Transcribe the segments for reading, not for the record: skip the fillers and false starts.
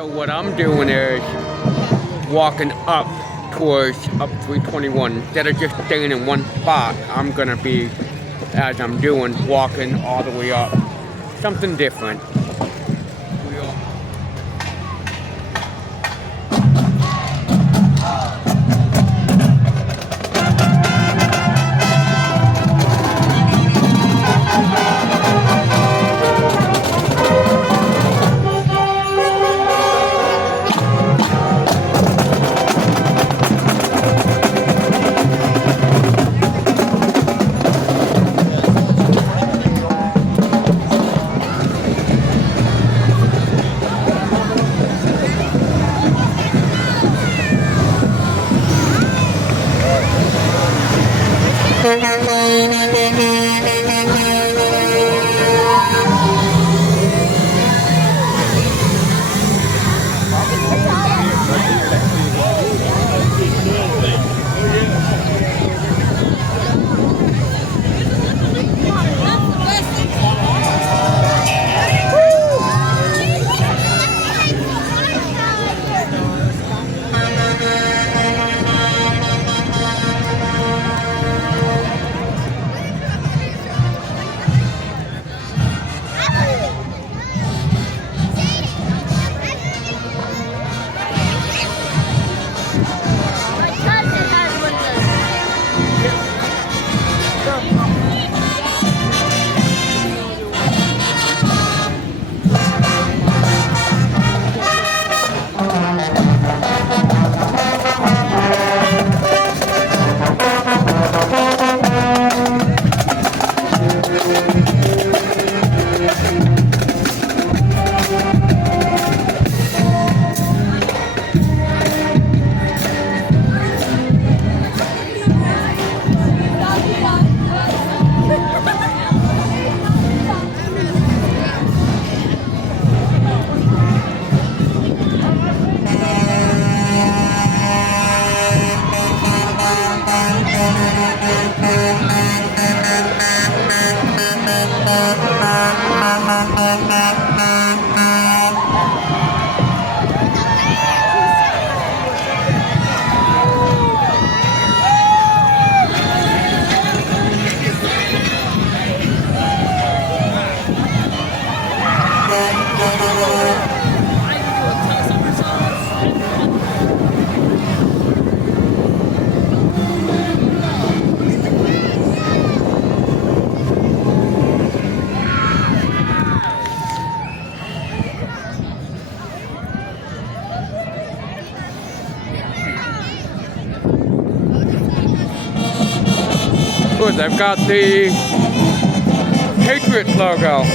So what I'm doing is walking up towards up 321. Instead of just staying in one spot, I'm gonna be, as I'm doing, walking all the way up. Something different. Good, they've got the Patriots logo.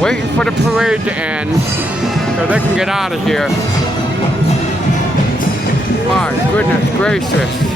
Waiting for the parade to end so they can get out of here. My goodness gracious.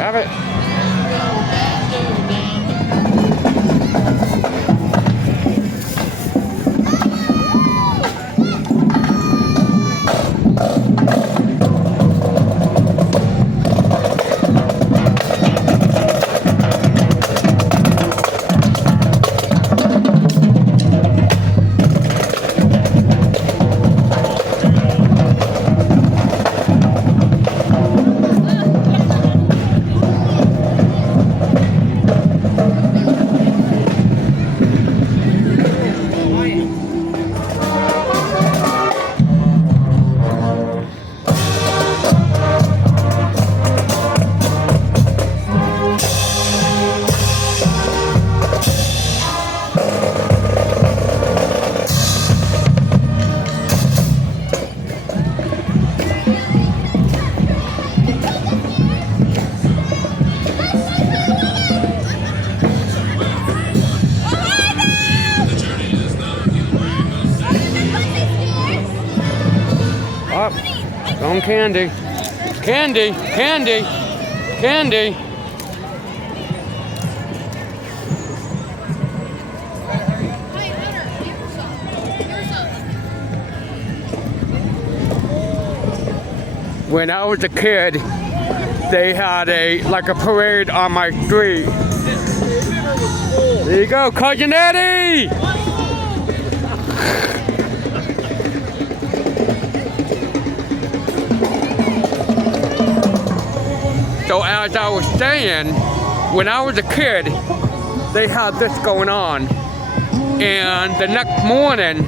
Have it. Wrong candy. Candy, candy, candy. When I was a kid, they had like a parade on my street. There you go, Cousin Eddie! So as I was saying, when I was a kid, they had this going on. And the next morning,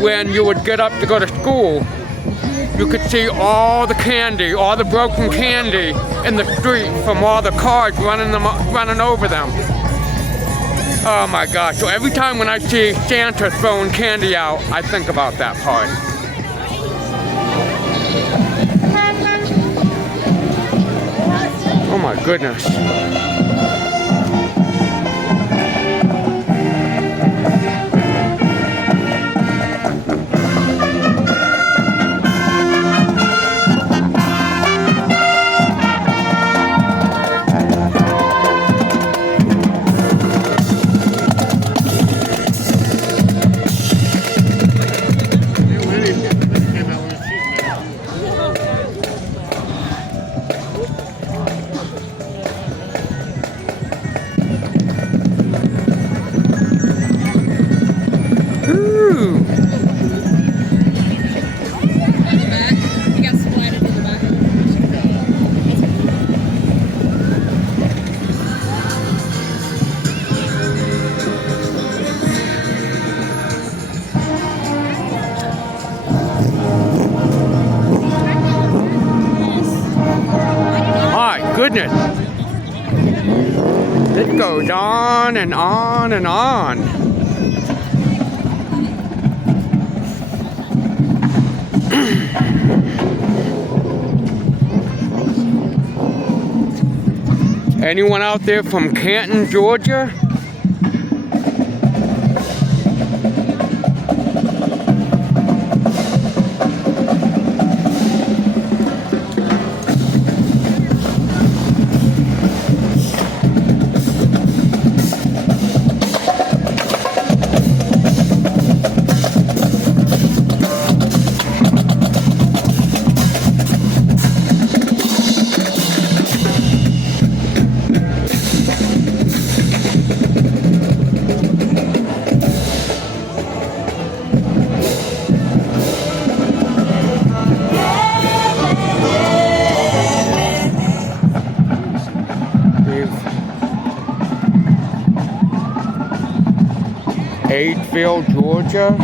when you would get up to go to school, you could see all the candy, all the broken candy in the street from all the cars running over them. Oh my gosh, so every time when I see Santa throwing candy out, I think about that part. Oh my goodness. Goodness. It goes on and on and on. Anyone out there from Canton, Georgia? Adesville, Georgia.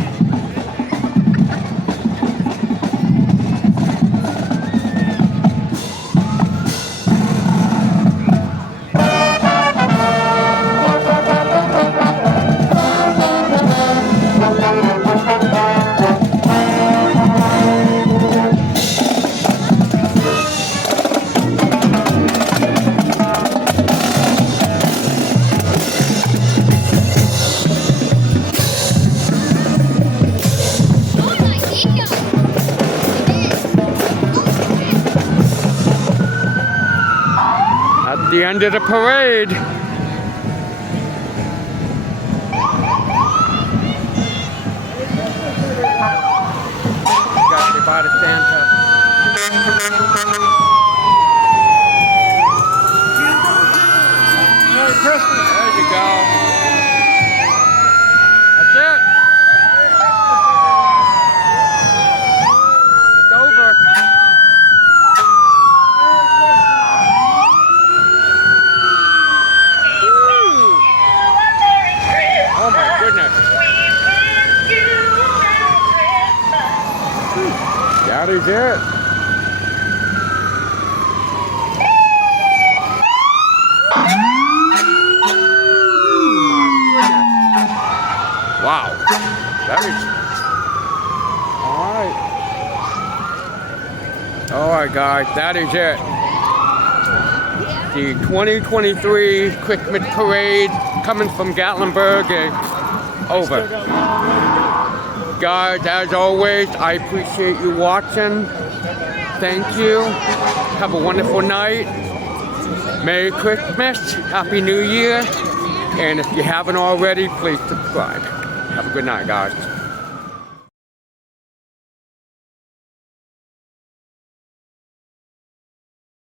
The end of the parade. Got to buy the Santa. Merry Christmas. There you go. That's it. It's over. Oh my goodness. That is it. Wow. That is... Alright guys, that is it. The 2023 Christmas parade coming from Gatlinburg is over. Guys, as always, I appreciate you watching. thank you. Have a wonderful night. Merry Christmas. Happy New Year. And if you haven't already, please subscribe. Have a good night, guys.